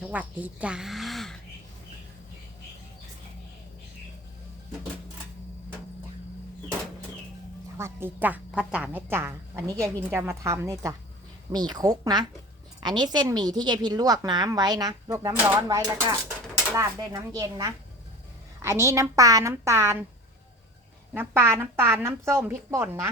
สวัสดีจ้าสวัสดีจ้ะพ่อจ๋าแม่จ๋าวันนี้ยายพินจะมาทำนี่จ้ะหมี่คุกนะ อันนี้เส้นหมี่ที่ยายพินลวกน้ำไว้นะลวกน้ำร้อนไว้แล้วก็ราดด้วยน้ำเย็นนะ อันนี้น้ำปลาน้ำตาล น้ำปลาน้ำตาลน้ำส้มพริกป่นนะ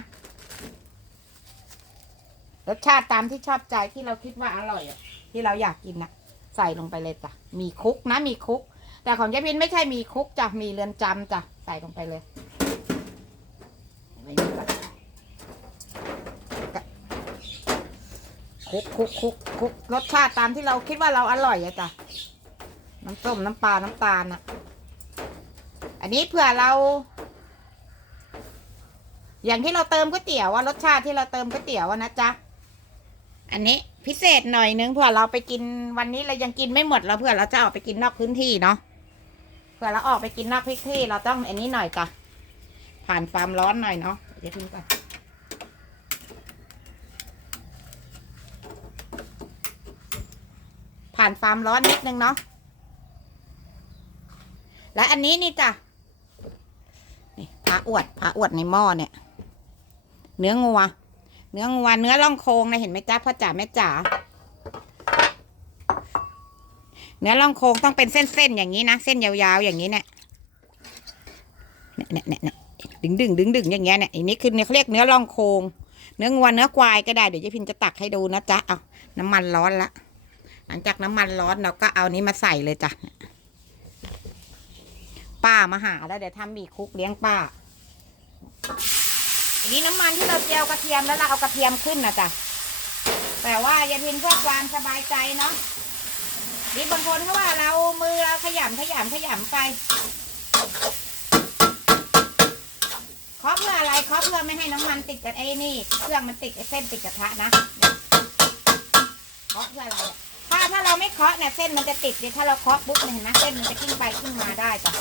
รสชาติตามที่ชอบใจที่เราคิดว่าอร่อยอะที่เราอยากกินนะ ใส่ลงไปเลยจ้ะ มีคุกนะมีคุก แต่ของยายพินไม่ใช่มีคุกจ้ะ มีเรือนจำจ้ะ ใส่ลงไปเลยคุกคุกคุกคุกรสชาติตามที่เราคิดว่าเราอร่อยอะจ้ะ น้ำส้มน้ำปลา น้ำตาลอะอันนี้เผื่อเรา อย่างที่เราเติมก๋วยเตี๋ยวว่ารสชาติที่เราเติมก๋วยเตี๋ยวนะจ๊ะ อันนี้ พิเศษหน่อยนึงเผื่อเราไปกินวันนี้เรายังกินไม่หมดแล้วเผื่อเราจะออกไปกินนอกพื้นที่เนาะเผื่อเราออกไปกินนอกพื้นที่เราต้องอันนี้หน่อยจ้ะผ่านความร้อนหน่อยเนาะเดี๋ยวทิ้งก่อนผ่านความร้อนนิดนึงเนาะและอันนี้นี่จ้ะนี่ผาอวดผาอวดในหม้อเนี่ย เนื้องัว เนื้องัวเนื้อล่องโครงนะเห็นไหมจ๊ะพ่อจ๋าแม่จ๋าเนื้อล่องโครงต้องเป็นเส้นๆอย่างนี้นะเส้นยาวๆอย่างนี้เนี่ยเนี่ยเนี่ยเนี่ยดึงดึงดึงดึงอย่างเงี้ยเนี่ยอันนี้คือเนี่ยเขาเรียกเนื้อล่องโครงเนื้องัวเนื้อควายก็ได้เดี๋ยวเจะพินจะตักให้ดูนะจ๊ะเอาน้ำมันร้อนละหลังจากน้ำมันร้อนเราก็เอานี้มาใส่เลยจ้ะป้ามาหาแล้วเดี๋ยวทำหมี่คุกเลี้ยงป้า นี้น้ำมันที่เราเจียวกระเทียมแล้วเราเอากระเทียมขึ้นนะจ๊ะแต่ว่าอย่าพินเพื่อความสบายใจเนาะนี่บางคนเขาว่าเรามือเราขยำขยำขยำไปเคาะเพื่ออะไรเคาะเพื่อไม่ให้น้ำมันติดกับไอ้นี่ เครื่องมันติดไอ้เส้นติดกระทะนะเคาะเพื่ออะไรถ้าถ้าเราไม่เคาะเนี่ยเส้นมันจะติดเนี่ยถ้าเราเคาะปุ๊บเนี่ยเห็นไหมเส้นมันจะขึ้นไปขึ้นมาได้จ้ะ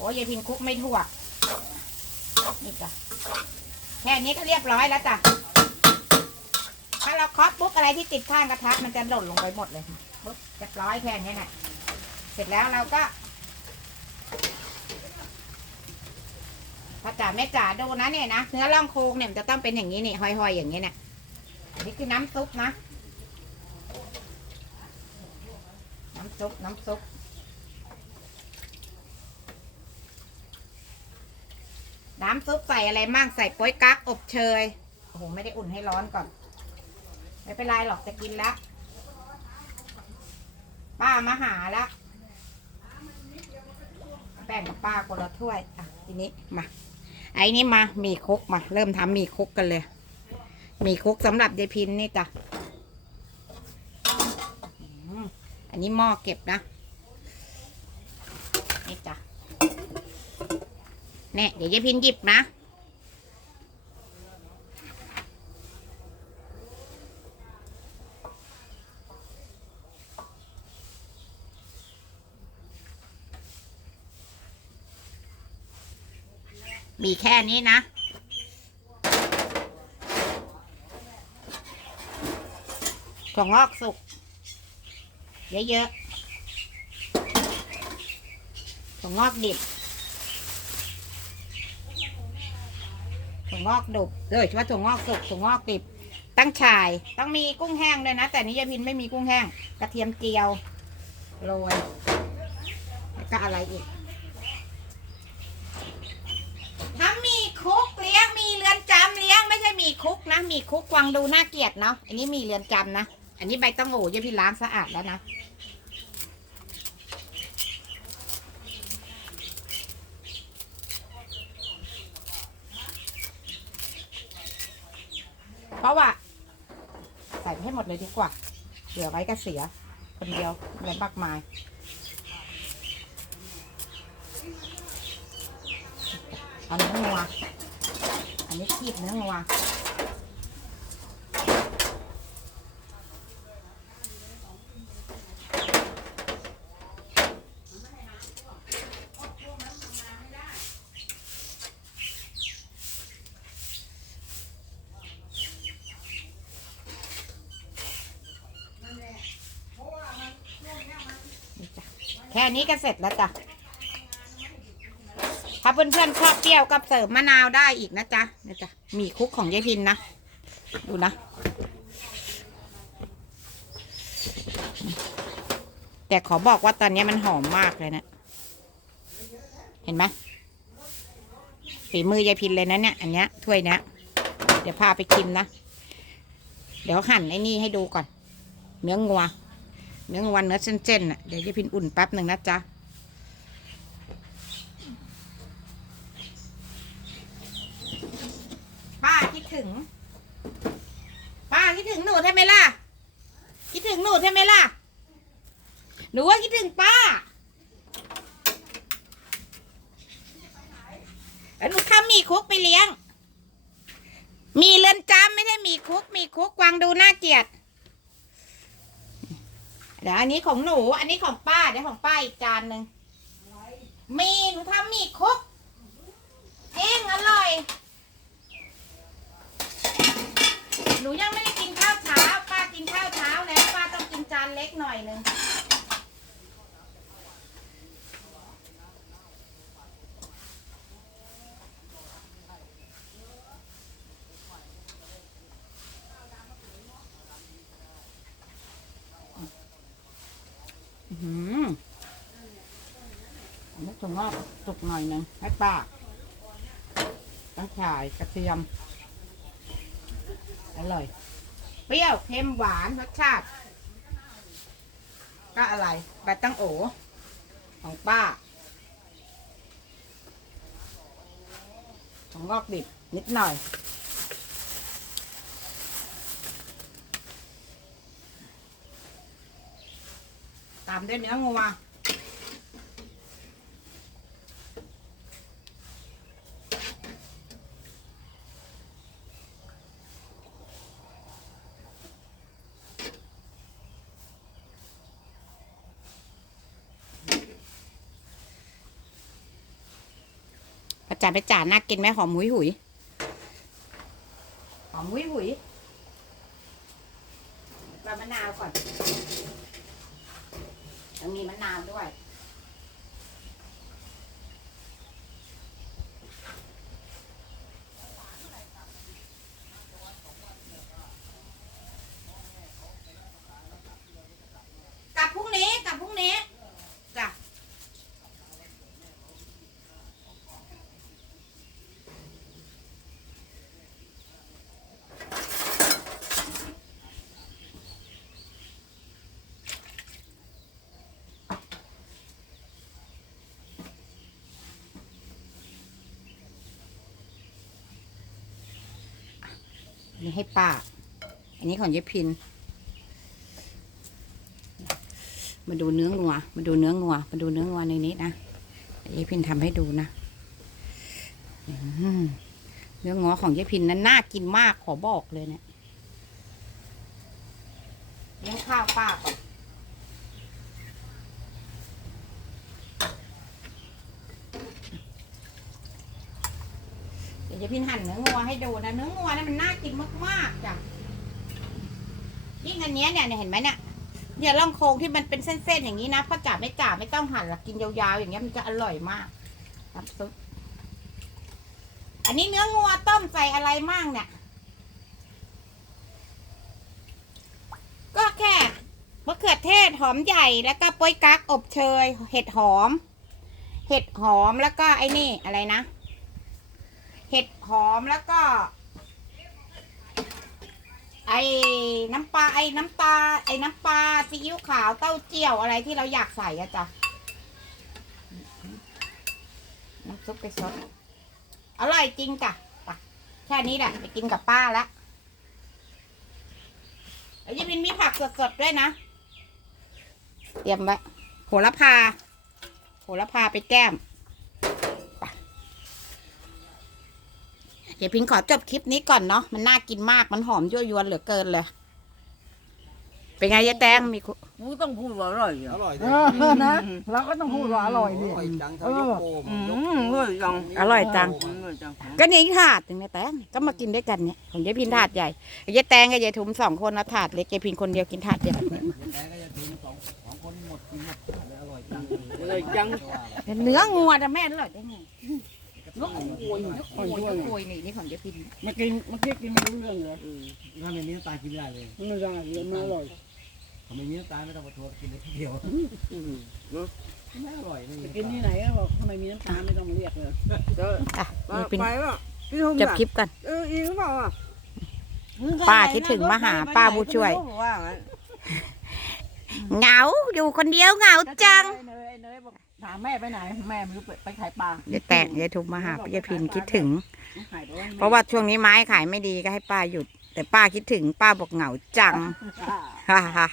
อ้ยายพินคุกไม่ทั่ว นี่จ้ะแค่นี้ก็เรียบร้อยแล้วจ้ะ ถ้าเราเคาะปุ๊บอะไรที่ติดข้างกระทะมันจะหล่นลงไปหมดเลยปุ๊บเรียบร้อยแค่นี้แหละเสร็จแล้วเราก็พระจ๋าแม่จ๋าดูนะเนี่ยนะเนื้อร่องโคงเนี่ยมันจะต้องเป็นอย่างนี้นี่ห้อยๆอย่างนี้เนี่ยอันนี้คือน้ำซุปนะ น้ำซุปน้ำซุป น้ำซุปใส่อะไรมั่งใส่โป๊ยกั๊กอบเชยโอ้โหไม่ได้อุ่นให้ร้อนก่อน ไม่เป็นไรหรอกจะกินแล้ว ป้ามาหาแล้วแบ่งกับป้าคนละถ้วยอะทีนี้มาไอ้นี่มามีคุกมา เริ่มทำมีคุกกันเลย มีคุกสำหรับยายพินนี่จ้ะอันนี้หม้อเก็บนะนี่จ้ะ เนี่ยเดี๋ยวยายพินหยิบนะ มีแค่นี้นะถั่วงอกสุก เยอะๆถั่วงอกดิบ ถั่ว งอกดบเลยว่าถั่วงอกสุกถั่วงอกดิบตั้งฉายต้องมีกุ้งแห้งด้วยนะ แต่นี่ยายพินไม่มีกุ้งแห้ง กระเทียมเจียวโรยแล้วก็อะไรอีกทำมีคุกเลี้ยงมีเรือนจำเลี้ยงไม่ใช่มีคุกนะ มีคุกวังดูน่าเกลียดเนาะอันนี้มีเรือนจำนะ อันนี้ใบต้องโง่ยายพินล้างสะอาดแล้วนะ เพราะว่า ใส่ไปให้หมดเลยดีกว่าเหลือไว้ก็เสีย คนเดียวอะไรมากมายเอาเนื้องัวอันนี้คีบเนื้องัว แค่นี้ก็เสร็จแล้วจ้ะ ถ้าเพื่อนๆชอบเปรี้ยวก็เสริมมะนาวได้อีกนะจ๊ะนี่จ้ะมีคุกของยายพินนะ ดูนะ แต่ขอบอกว่าตอนนี้มันหอมมากเลยนะเห็นไหมฝีมือยายพินเลยนะเนี่ย อันเนี้ยถ้วยเนี้ย เดี๋ยวพาไปชิมนะ เดี๋ยวหั่นไอ้นี่ให้ดูก่อน เนื้องัว เนื้องัวเนื้อเส้นๆน่ะเดี๋ยวยายพินอุ่นแป๊บหนึ่งนะจ๊ะป้าคิดถึง ป้าคิดถึงหนูใช่ไหมล่ะ คิดถึงหนูใช่ไหมล่ะ หนูว่าคิดถึงป้าแล้วหนูทำมีคุกไปเลี้ยง มีเรือนจำไม่ได้มีคุก มีคุกวางดูน่าเกลียด เดี๋ยวอันนี้ของหนู อันนี้ของป้า เดี๋ยวของป้าอีกจานหนึ่งมีหนูทำมีคุกเองอร่อย หนูยังไม่ได้กินข้าวเช้า ป้ากินข้าวเช้าแล้ว ป้าต้องกินจานเล็กหน่อยหนึ่งอื้อหืออันนี้ถั่ว งอกสุกหน่อยหนึ่งให้ป้าตั้งข่ายกระเทียม อร่อย เปรี้ยวเค็มหวานรสชาติ ก็อะไรใบตั้งโอของป้าของงอกดิบนิดหน่อยตามด้วยเนื้องัวป จาไปจ่าน่ากินไหมหอมหุยหุยหอมหุยหุยปลามะนาวก่อนต้องมีมะนาวด้วย กลับพรุ่งนี้กลับพรุ่งนี้จ้ะ อั นี่ให้ป้า อันนี้ของยายพิน มาดูเนื้องัว มาดูเนื้องัว มาดูเนื้องัวในนี้นะเดี๋ยวยายพินทำให้ดูนะเนื้องัวของยายพินนั้นน่ากินมากขอบอกเลยเนะี่ยเลี้ยงข้าวป้าก่อน ดี๋ยวยาพินหั่นเนื้องัวให้ดูนะเนื้องัวนี่มันน่ากินมากๆจ้ะยิ่งอันเนี้ยเนี่ยเห็นไหมเนี่ยเนี่ยร่องโค้งที่มันเป็นเส้นๆอย่างนี้นะพ่อจ๋าไม่จ๋าไม่ต้องหั่นหรอกกินยาวๆอย่างเงี้ยมันจะอร่อยมากน้ำซุปอันนี้เนื้องัวต้มใส่อะไรมั่งเนี่ย ก็แค่มะเขือเทศหอมใหญ่แล้วก็โป๊ยกั๊กอบเชย เห็ดหอม เห็ดหอมแล้วก็ไอ้นี่อะไรนะ เห็ดหอมแล้วก็ ไอ้น้ำปลาไอ้น้ำตาไอ้น้ำปลาซีอิ๊วขาวเต้าเจี้ยวอะไรที่เราอยากใส่อะจ้ะน้ำซุปไปซดอร่อยจริงจ้ะแค่นี้แหละไปกินกับป้าละไอ้ยายพินมีผักสดๆด้วยนะ เตรียมไว้โหระพา โหระพาไปแก้ม เดี๋ยวพินขอจบคลิปนี้ก่อนเนาะมันน่ากินมากมันหอมยั่วยวนเหลือเกินเลย เป็นไงยายแตงมีคุกูต้องพูดว่าอร่อยอะอร่อยเออนะเราก็ต้องพูดว่าอร่อยดิอร่อยจังเท่ายกโป่งอืยกมอร่อยจังอร่อยจังอร่อยจังก็นี่ถาดถึงเนี่ยแตงก็มากินด้วยกันเนี่ยของยายพินถาดใหญ่ยายแตงกับยายทุมสองคนเอาถาดเล็กยายพินคนเดียวกินถาดใหญ่แต่ก็จะทิ้งสองสองคนหมดกินหมดเลยอร่อยจังเลยจังเนื้องัวแต่แม่อร่อยได้ไงเนื้อโอยเนื้อโอยเนื้อโอยนี่นี่ของเจ๊พินมากินเมื่อกี้กินไม่รู้เรื่องเลยถ้าไม่มีน้ำตาลกินไม่ได้เลยไม่ได้เลยไม่อร่อยถ้าไม่มีน้ำตาลไม่ต้องมาโทษกินเลยทีเดียวไม่อร่อยไม่มีกินที่ไหนก็บอกทำไมมีน้ำตาลไม่ต้องเรียกเลยอะนี่เป็นไปแล้วพี่ทุ่มจบคลิปกันเอออีกหรือเปล่าอะป้าคิดถึงมาหาป้าผู้ช่วยว่างั้นเหงาอยู่คนเดียวเหงาจังเนยเนยบอก ถามแม่ไปไหน แม่ไม่รู้ไปขายปลาเดี๋ยวแตกเดี๋ยวทุบมาหาพี่พินคิดถึง ขายไปว่าเพราะว่าช่วงนี้ไม้ขายไม่ดีก็ให้ป้าหยุด แต่ป้าคิดถึงป้าบอกเหงาจังฮ่าฮ่าฮ่า